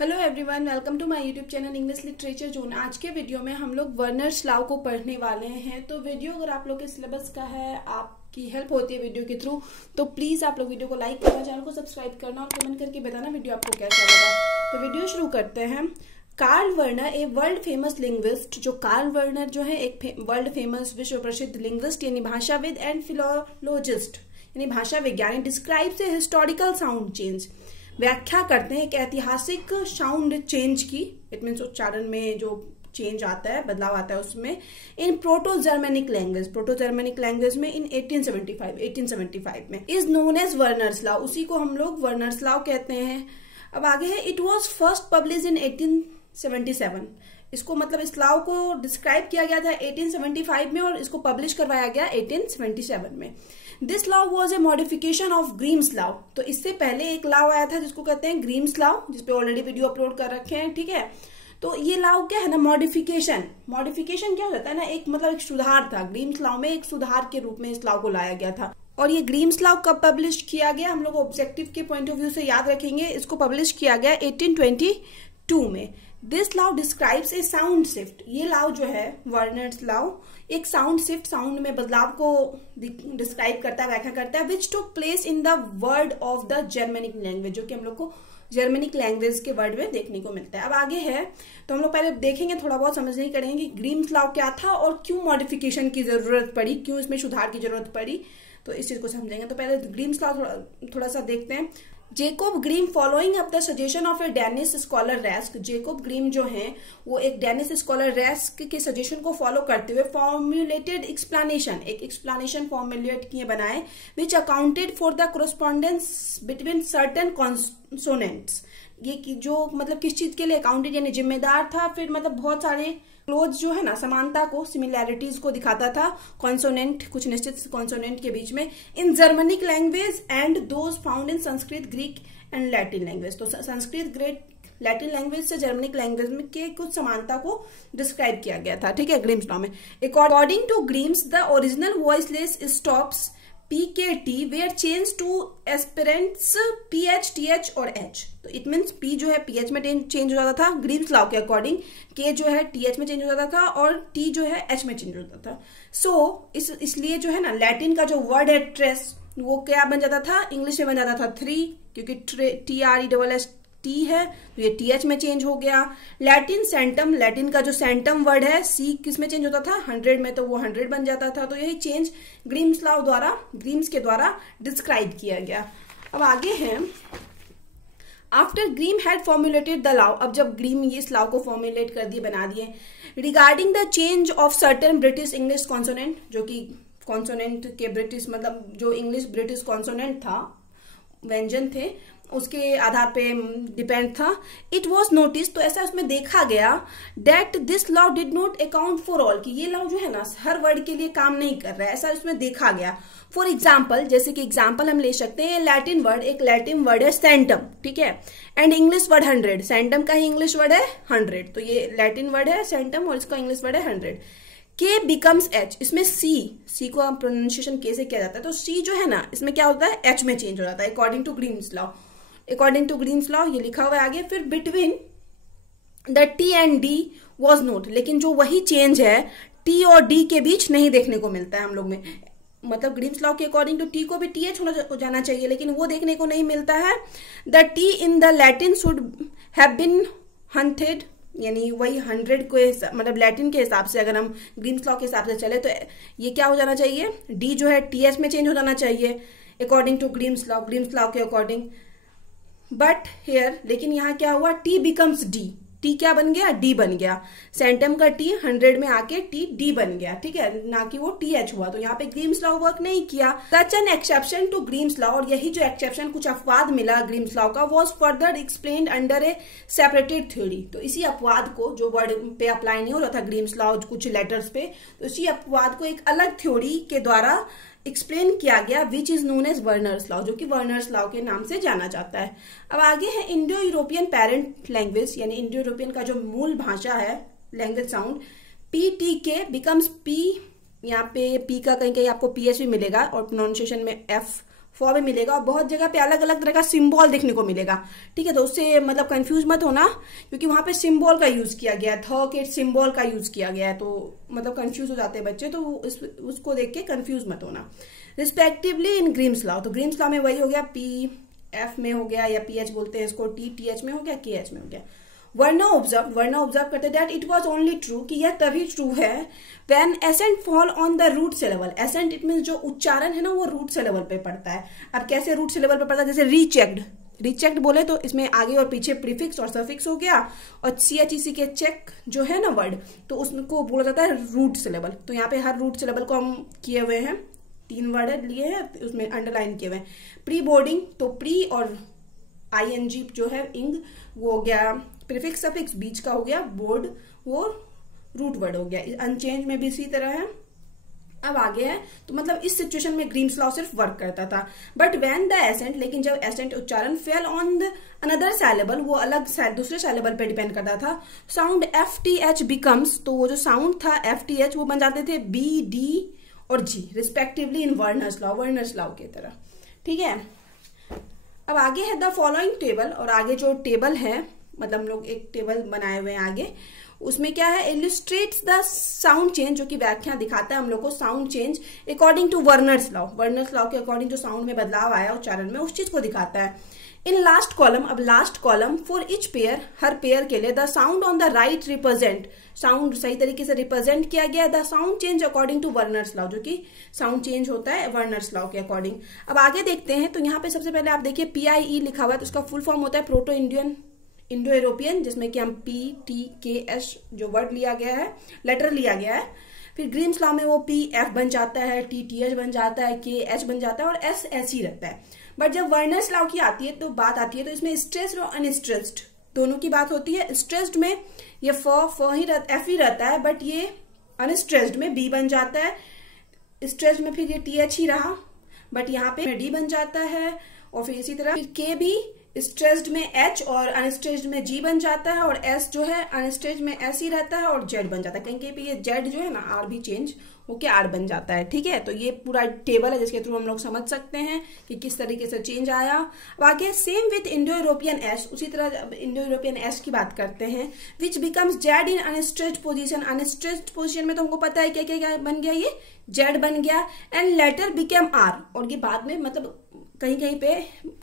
Hello everyone, welcome to my YouTube channel English literature zone. आज के video में हम लोग वर्नर्स लॉ को पढ़ने वाले हैं। तो वीडियो अगर आप लोग के सिलेबस का है, आपकी हेल्प होती है वीडियो के थ्रू, तो प्लीज आप लोग वीडियो को लाइक करना, चैनल को सब्सक्राइब करना और कमेंट करके बताना वीडियो आपको कैसा लगा। तो वीडियो शुरू करते हैं। Karl Werner a world famous linguist, जो कार्ल वर्नर जो है एक वर्ल्ड फेमस विश्व प्रसिद्ध लिंग्विस्ट यानी भाषाविद एंड फिलोलॉजिस्ट यानी भाषा विज्ञानी, describes a historical sound change, व्याख्या करते हैं एक ऐतिहासिक साउंड चेंज की। इट मीन्स उच्चारण में जो चेंज आता है, बदलाव आता है उसमें। इन प्रोटो जर्मेनिक लैंग्वेज में इन 1875 में is known as Verner's law, उसी को हम लोग वर्नर्स लॉ कहते हैं। अब आगे है, it was first publish in 1877। इसको मतलब इस लॉ को डिस्क्राइब किया गया था 1875 में और इसको पब्लिश करवाया गया 1877 में। This law was a modification of Grimm's law. तो इससे पहले एक लॉ आया था जिसको कहते हैं ग्रीम्स लॉ, जिसपे ऑलरेडी वीडियो अपलोड कर रखे हैं, ठीक है। तो ये लॉ क्या है ना, मॉडिफिकेशन क्या हो जाता है ना, एक मतलब एक सुधार था। ग्रीम्स लॉ में एक सुधार के रूप में इस लॉ को लाया गया था। और ये ग्रीम्स लॉ कब पब्लिश किया गया, हम लोग ऑब्जेक्टिव के पॉइंट ऑफ व्यू से याद रखेंगे। इसको पब्लिश किया गया 1822 में। This law describes a sound shift. ये लॉ जो है वर्नर्स लॉ एक साउंड शिफ्ट, साउंड में बदलाव को डिस्क्राइब करता है, व्याख्या करता है, which took place in the word of the Germanic language, जो कि हम लोग को जर्मेनिक लैंग्वेज के वर्ड में देखने को मिलता है। अब आगे है, तो हम लोग पहले देखेंगे, थोड़ा बहुत समझने की करेंगे कि ग्रीम्स लॉ क्या था और क्यों मॉडिफिकेशन की जरूरत पड़ी, क्यों इसमें सुधार की जरूरत पड़ी, तो इस चीज को समझेंगे। तो पहले ग्रीम्स लॉ थोड़ा सा देखते हैं। Jacob Grimm following up the suggestion of a Danish scholar Rask, Jacob Grimm जो हैं वो एक डेनिश स्कॉलर रेस्क के सजेशन को फॉलो करते हुए फॉर्मुलेटेड एक्सप्लेनेशन, एक एक्सप्लेनेशन फॉर्मुलेट किए बनाए, which accounted for the correspondence between certain consonants. ये जो मतलब किस चीज के लिए अकाउंटेड यानी जिम्मेदार था, फिर मतलब बहुत सारे क्लोज जो है ना, समानता को, सिमिलैरिटीज को दिखाता था कॉन्सोनेंट, कुछ निश्चित कॉन्सोनेंट के बीच में, in Germanic language and those found in Sanskrit, Greek and Latin language. तो संस्कृत, ग्रीक, लैटिन लैंग्वेज से जर्मनिक लैंग्वेज में के कुछ समानता को डिस्क्राइब किया गया था, ठीक है, ग्रीम्स लॉ में। According to Grimm's the original voiceless stops P K T were change to aspirants PH TH और H। तो इट मीन्स P जो है PH में चेंज हो जाता था ग्रीम्स लॉ के अकॉर्डिंग, K जो है TH में चेंज हो जाता था और T जो है H में चेंज हो जाता था। इसलिए जो है ना, लैटिन का जो वर्ड है ट्रेस, वो क्या बन जाता था, इंग्लिश में बन जाता था थ्री, क्योंकि TRESS T है तो ये TH में चेंज हो गया। लैटिन सेंटम, लैटिन का जो सेंटम वर्ड है C किस में चेंज होता था, 100 में, तो वो 100 बन जाता था। तो यही चेंज ग्रीम्स लॉ द्वारा, ग्रीम्स के द्वारा डिस्क्राइब किया गया। अब आगे है, after Grimm had formulated the law, अब जब ग्रीम इस लॉ को फॉर्मुलेट कर दिए, बना दिए, regarding the change of certain British English consonant, जो कि कॉन्सोनेंट के ब्रिटिश मतलब जो इंग्लिश ब्रिटिश कॉन्सोनेंट था, व्यंजन थे, उसके आधार पे डिपेंड था। इट वॉज नोटिस, तो ऐसा उसमें देखा गया, that this law did not account for all, कि ये लॉ जो है ना हर वर्ड के लिए काम नहीं कर रहा है, ऐसा उसमें देखा गया। फॉर एग्जाम्पल, जैसे कि एग्जाम्पल हम ले सकते हैं, लैटिन वर्ड, एक लैटिन वर्ड है सेंटम, ठीक है, एंड इंग्लिश वर्ड 100, सेंटम का ही इंग्लिश वर्ड है 100, तो ये लैटिन वर्ड है सेंटम और इसका इंग्लिश वर्ड है 100। K बिकम्स H, इसमें C को प्रोनाउंसिएशन K से किया जाता है, तो C जो है ना इसमें क्या होता है, H में चेंज हो जाता है अकॉर्डिंग टू ग्रीम्स लॉ। ये लिखा हुआ है आगे। फिर between the T and D was not, लेकिन जो वही चेंज है T और D के बीच नहीं देखने को मिलता है हम लोग में, मतलब ग्रीम्स लॉ के अकॉर्डिंग टू T को भी TH हो जाना चाहिए, लेकिन वो देखने को नहीं मिलता है। The T in the Latin should have been hunted, यानी वही 100 को मतलब लैटिन के हिसाब से अगर हम ग्रीम्स लॉ के हिसाब से चले तो ये क्या हो जाना चाहिए, D जो है TH में चेंज हो जाना चाहिए अकॉर्डिंग टू ग्रीम्स लॉ के अकॉर्डिंग। बट हेयर, लेकिन यहाँ क्या हुआ, T बिकम्स D, T क्या बन गया, D बन गया, सेंटम का T 100 में आके T D बन गया, ठीक है, ना कि वो TH हुआ। तो यहाँ पे ग्रीम्स लॉ वर्क नहीं किया। Such an exception to Grimm's law, और यही जो एक्सेप्शन, कुछ अपवाद मिला ग्रीम्स लॉ का, was further explained under a separated theory. तो इसी अपवाद को, जो वर्ड पे अप्लाई नहीं हो रहा था ग्रीम्स लॉ कुछ लेटर्स पे, तो इसी अपवाद को एक अलग थ्योरी के द्वारा एक्सप्लेन किया गया, which is known as Verner's law, जो कि वर्नर्स लॉ के नाम से जाना जाता है। अब आगे है इंडो यूरोपियन पेरेंट लैंग्वेज, यानी इंडो यूरोपियन का जो मूल भाषा है, language sound, PTK becomes P, यहाँ पे P का कहीं कहीं आपको PH भी मिलेगा और प्रोनाउंसिएशन में F फॉर में मिलेगा और बहुत जगह पे अलग अलग तरह का सिंबल देखने को मिलेगा, ठीक है। तो उससे मतलब कंफ्यूज मत होना, क्योंकि वहां पे सिंबल का यूज किया गया है, थ के सिंबल का यूज किया गया है, तो मतलब कंफ्यूज हो जाते हैं बच्चे, तो उसको देख के कंफ्यूज मत होना। रिस्पेक्टिवली इन ग्रीम्स लॉ, तो ग्रीम्स लॉ में वही हो गया, पी एफ में हो गया या पीएच बोलते हैं इसको, टी टीएच में हो गया, के एच में हो गया। वर्ना ऑब्जर्व करते that it was only true, कि यह तभी ट्रू है when accent fall on the root syllable. Accent it mean जो उच्चारण है ना वो रूट सिलेबल पे पड़ता है। अब कैसे रूट सिलेबल पे पड़ता है, जैसे रीचेक्ड बोले तो इसमें आगे और पीछे प्रीफिक्स और सफिक्स हो गया, और CHEC के चेक जो है ना वर्ड, तो उसको बोला जाता है रूट सिलेबल। तो यहाँ पे हर रूट सिलेबल को हम किए हुए हैं, 3 वर्ड लिए हैं, उसमें अंडरलाइन किए हुए हैं। प्री बोर्डिंग, तो प्री और ING जो है इंग वो हो गया, प्रीफिक्स सफिक्स बीच का हो गया, बोर्ड वो रूट वर्ड हो गया। अनचेंज में भी इसी तरह है। अब आगे है, तो मतलब इस सिचुएशन में ग्रीम्स लॉ सिर्फ वर्क करता था। बट व्हेन द एसेंट, लेकिन जब एसेंट उच्चारण फेल ऑन द अनदर सैलेबल, वो अलग दूसरे सैलेबल पे डिपेंड करता था, साउंड FTH बिकम्स, तो वो जो साउंड था FTH वो बन जाते थे B, D और G रिस्पेक्टिवली इन वर्नर्स लॉ की तरह, ठीक है। अब आगे है द फॉलोइंग टेबल, और आगे जो टेबल है मतलब हम लोग एक टेबल बनाए हुए हैं आगे, उसमें क्या है, इलिस्ट्रेट्स द साउंड चेंज, जो कि व्याख्या दिखाता है हम लोग को sound change according to Verner's law के अकॉर्डिंग जो साउंड में बदलाव आया उच्चारण में, उस चीज को दिखाता है। इन लास्ट कॉलम, अब last column for each pair, हर पेयर के लिए the sound on the right represent, sound सही तरीके से रिप्रेजेंट किया गया the sound change according to Verner's law, जो कि साउंड चेंज होता है वर्नर्स लॉ के अकॉर्डिंग। अब आगे देखते हैं, तो यहाँ पे सबसे पहले आप देखिए PIE लिखा हुआ है, तो उसका फुल फॉर्म होता है प्रोटो इंडो यूरोपियन, जिसमें कि हम PTKS जो वर्ड लिया गया है, लेटर लिया गया है। फिर ग्रीम्स लॉ में वो PF बन जाता है, TTH बन जाता है, KH बन जाता है और SH ही रहता है। बट जब वर्नर्स लॉ की आती है तो बात आती है, तो इसमें स्ट्रेस्ड और अनस्ट्रेस्ड दोनों की बात होती है। स्ट्रेस्ड में ये F ही रहता है, बट ये अनस्ट्रेस्ड में B बन जाता है। स्ट्रेस्ड में फिर ये TH ही रहा, बट यहाँ पे D बन जाता है, और फिर इसी तरह फिर K भी स्ट्रेस्ड में H और अनस्ट्रेस्ड में G बन जाता है, और S जो है अनस्ट्रेस्ड में S ही रहता है और Z बन जाता है। कहीं कहीं पे ये Z जो है ना R भी चेंज होके R बन जाता है, ठीक है। तो ये पूरा टेबल है जिसके थ्रू हम लोग समझ सकते हैं कि किस तरीके से चेंज आया। अब आगे same with Indo European S, उसी तरह इंडो यूरोपियन S की बात करते हैं, which becomes Z in unstressed position. Unstressed position में तो हमको पता है क्या क्या बन गया, ये Z बन गया, एंड लेटर बिकेम R, और ये बाद में मतलब कहीं कहीं पे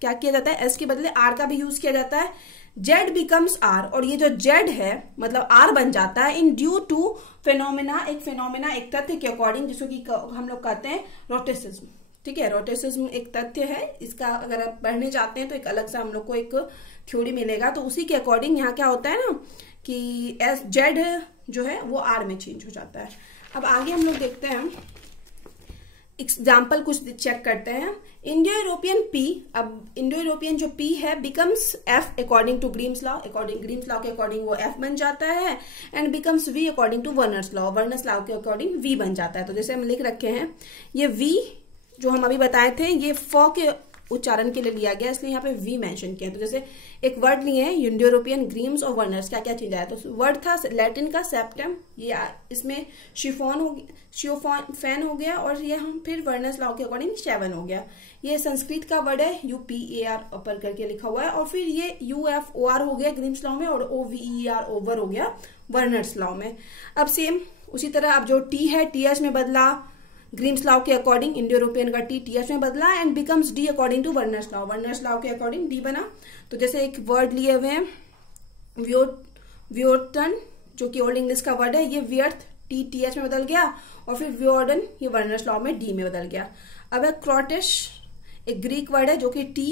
क्या किया जाता है, S के बदले R का भी यूज किया जाता है। Z बिकम्स R, और ये जो Z है मतलब R बन जाता है इन ड्यू टू फेनोमेना, एक तथ्य के अकॉर्डिंग, जिसको कि हम लोग कहते हैं रोटेसिज्म, ठीक है। रोटेसिज्म एक तथ्य है, इसका अगर आप पढ़ने जाते हैं तो एक अलग से हम लोग को एक थ्योरी मिलेगा, तो उसी के अकॉर्डिंग यहाँ क्या होता है ना कि Z जो है वो R में चेंज हो जाता है। अब आगे हम लोग देखते हैं एग्जाम्पल कुछ चेक करते हैं। इंडो यूरोपियन P, अब इंडो यूरोपियन जो P है becomes F according to Grimm's law, Grimm's law के अकॉर्डिंग वो F बन जाता है, and becomes V according to Verner's law के अकॉर्डिंग V बन जाता है। तो जैसे हम लिख रखे हैं, ये V जो हम अभी बताए थे ये फ के उच्चारण के लिए लिया गया, इसलिए यहाँ पे V मेंशन किया। तो जैसे एक वर्ड लिए हैं इंडो यूरोपियन, ग्रीम्स और वर्नर्स, क्या क्या चीज आया, तो वर्ड था लैटिन का सेप्टम, ये इसमें शियोफैन हो गया, और ये हम फिर वर्नर्स लॉ के अकॉर्डिंग 7 हो गया। ये संस्कृत का वर्ड है UPAR ऊपर करके लिखा हुआ है, और फिर ये UFOR हो गया ग्रीम्स लॉ में, और OVER ओवर हो गया वर्नर्स लॉ में। अब सेम उसी तरह अब जो T है TH में बदला ग्रीम्स लॉ के अकॉर्डिंग, इंडो यूरोपियन का T TH में बदला, and becomes D according to Verner's law के अकॉर्डिंग D बना। तो जैसे एक वर्ड लिए हुए हैं व्योर्टन, जो कि ओल्ड इंग्लिश का वर्ड है, ये व्यर्थ T TH में बदल गया, और फिर व्योर्डन ये वर्नर्स लॉ में D में बदल गया। अब है क्रोटिश, एक ग्रीक वर्ड है जो कि T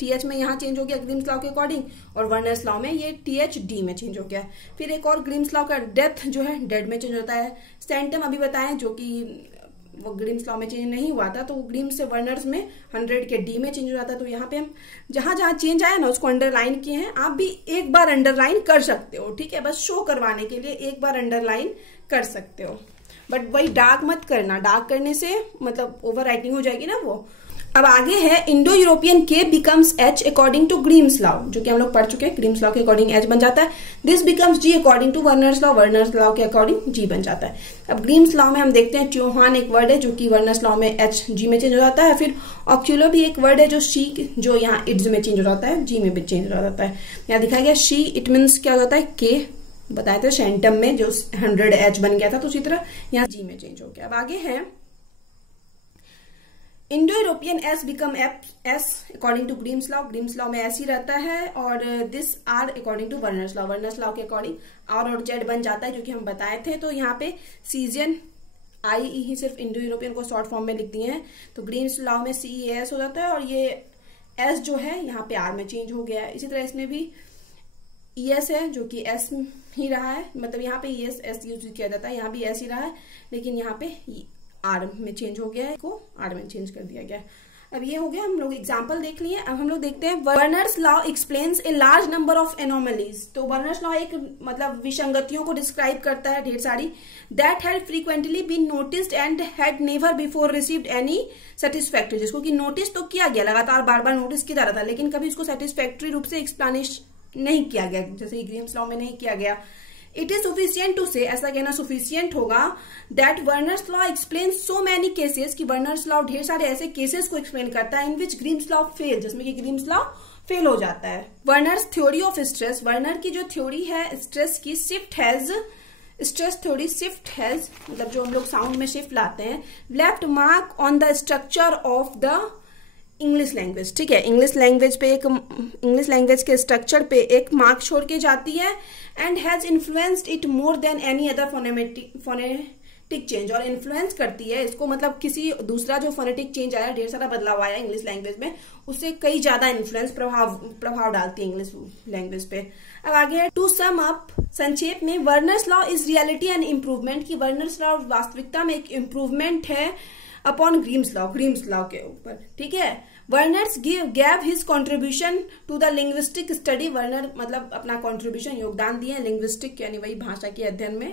TH में यहाँ चेंज हो गया ग्रीम्स लॉ के अकॉर्डिंग, और वर्नर्स लॉ में ये TH D में चेंज हो गया। फिर एक और ग्रीम्स लॉ का डेथ जो है डेड में चेंज होता है। सेंटम अभी बताएं जो कि वो ग्रीम्स लॉ में चेंज नहीं हुआ था, तो ग्रीम्स से वर्नर्स में 100 के D में चेंज हो जाता है। तो यहाँ पे हम जहां जहां चेंज आया ना उसको अंडरलाइन किए हैं, आप भी एक बार अंडरलाइन कर सकते हो, ठीक है, बस शो करवाने के लिए एक बार अंडरलाइन कर सकते हो, बट वही डार्क मत करना, डार्क करने से मतलब ओवर राइटिंग हो जाएगी ना वो। अब आगे है Indo European K becomes H according to Grimm's law, जो कि हम लोग पढ़ चुके हैं। ग्रीम्स लॉ के अकॉर्डिंग एच बन जाता है। This becomes G according to Verner's law, Verner's law के अकॉर्डिंग जी बन जाता है। अब ग्रीम्स लॉ में हम देखते हैं ट्यूहान एक वर्ड है जो कि वर्नर्स लॉ में एच जी में चेंज हो जाता है। फिर ऑक्यूलो भी एक वर्ड है जो शी, जो यहाँ इट्स में चेंज हो जाता है, जी में भी चेंज हो जाता है। यहाँ दिखाया गया शी, इट मीन्स क्या हो जाता है के, बताए थे सेंटम में जो 100H बन गया था, तो उसी तरह यहाँ जी में चेंज हो गया। अब आगे है Indo European S become S according to Grimm's law, Grimm's law में एस ही रहता है। और this R according to Verner's law, Verner's law के अकॉर्डिंग आर और जेड बन जाता है, जो कि हम बताए थे। तो यहाँ पे सीजन आई ही सिर्फ इंडो यूरोपियन को शॉर्ट फॉर्म में लिख दिए हैं, तो ग्रीम्स लॉ में सी एस हो जाता है और ये एस जो है यहाँ पे आर में चेंज हो गया है। इसी तरह इसमें भी ES है जो कि S ही रहा है, मतलब यहाँ पे ES S यूज किया जाता है, यहाँ भी S ही रहा है, लेकिन यहाँ पे R में चेंज हो गया है, को R में चेंज कर दिया गया है। अब ये हो गया, हम लोग एग्जांपल देख लिए। अब हम लोग देखते हैं Verner's law explains a large number of anomalies. तो वर्नर्स लॉ एक मतलब विसंगतियों को डिस्क्राइब करता है ढेर सारी, that had frequently been noticed and had never before received any satisfactory, जिसको कि नोटिस तो किया गया, लगातार बार बार नोटिस किया जा रहा था, लेकिन कभी इसको सेटिस्फैक्ट्री रूप से एक्सप्लेनेशन नहीं किया गया, जैसे ग्रीम्स लॉ में नहीं किया गया। इट इज सुफिशियंट टू से, ऐसा कहना सुफिशियंट होगा, that Werner's law explain so many cases, कि वर्नर्स लॉ ढेर सारे ऐसे केसेस को एक्सप्लेन करता है इन विच ग्रीम्स लॉ फेल, जिसमें कि ग्रीम्स लॉ फेल हो जाता है। Werner's theory of stress, Werner की जो थ्योरी है स्ट्रेस की, स्ट्रेस थ्योरी शिफ्ट हैज, मतलब जो हम लोग साउंड में शिफ्ट लाते हैं, left mark on the structure of the English language. ठीक है, इंग्लिश लैंग्वेज के स्ट्रक्चर पे एक मार्क छोड़ के जाती है, and has influenced it more than any other phonetic change, और इन्फ्लुएंस करती है इसको, मतलब किसी दूसरा जो फोनेटिक चेंज आया, ढेर सारा बदलाव आया इंग्लिश लैंग्वेज में, उससे कई ज्यादा इन्फ्लुएंस प्रभाव डालती है इंग्लिश लैंग्वेज पे। अब आगे है टू सम अप, संक्षेप में Werner's law is reality and improvement, की वर्नर्स लॉ वास्तविकता में एक इम्प्रूवमेंट है अपॉन ग्रीम्स लॉ के ऊपर। ठीक है, Verner's gave his contribution to the linguistic study, Verner मतलब अपना कॉन्ट्रीब्यूशन योगदान दिए लिंग्विस्टिक यानी वही भाषा के अध्ययन में।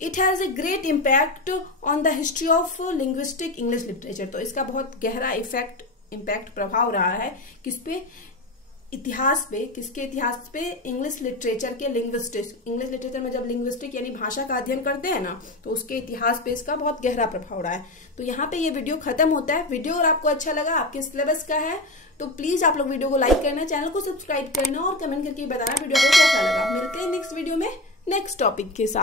It has a great impact on the history of linguistic English literature, तो इसका बहुत गहरा इम्पैक्ट प्रभाव रहा है किस पे, इतिहास पे, किसके इतिहास पे, इंग्लिश लिटरेचर के लिंग्विस्टिक्स, इंग्लिश लिटरेचर में जब लिंग्विस्टिक यानी भाषा का अध्ययन करते हैं ना, तो उसके इतिहास पे इसका बहुत गहरा प्रभाव रहा है। तो यहाँ पे ये वीडियो खत्म होता है। वीडियो अगर आपको अच्छा लगा, आपके सिलेबस का है, तो प्लीज आप लोग वीडियो को लाइक करना, चैनल को सब्सक्राइब करना और कमेंट करके बताना वीडियो को कैसा लगा। मिलते हैं नेक्स्ट वीडियो में नेक्स्ट टॉपिक के साथ।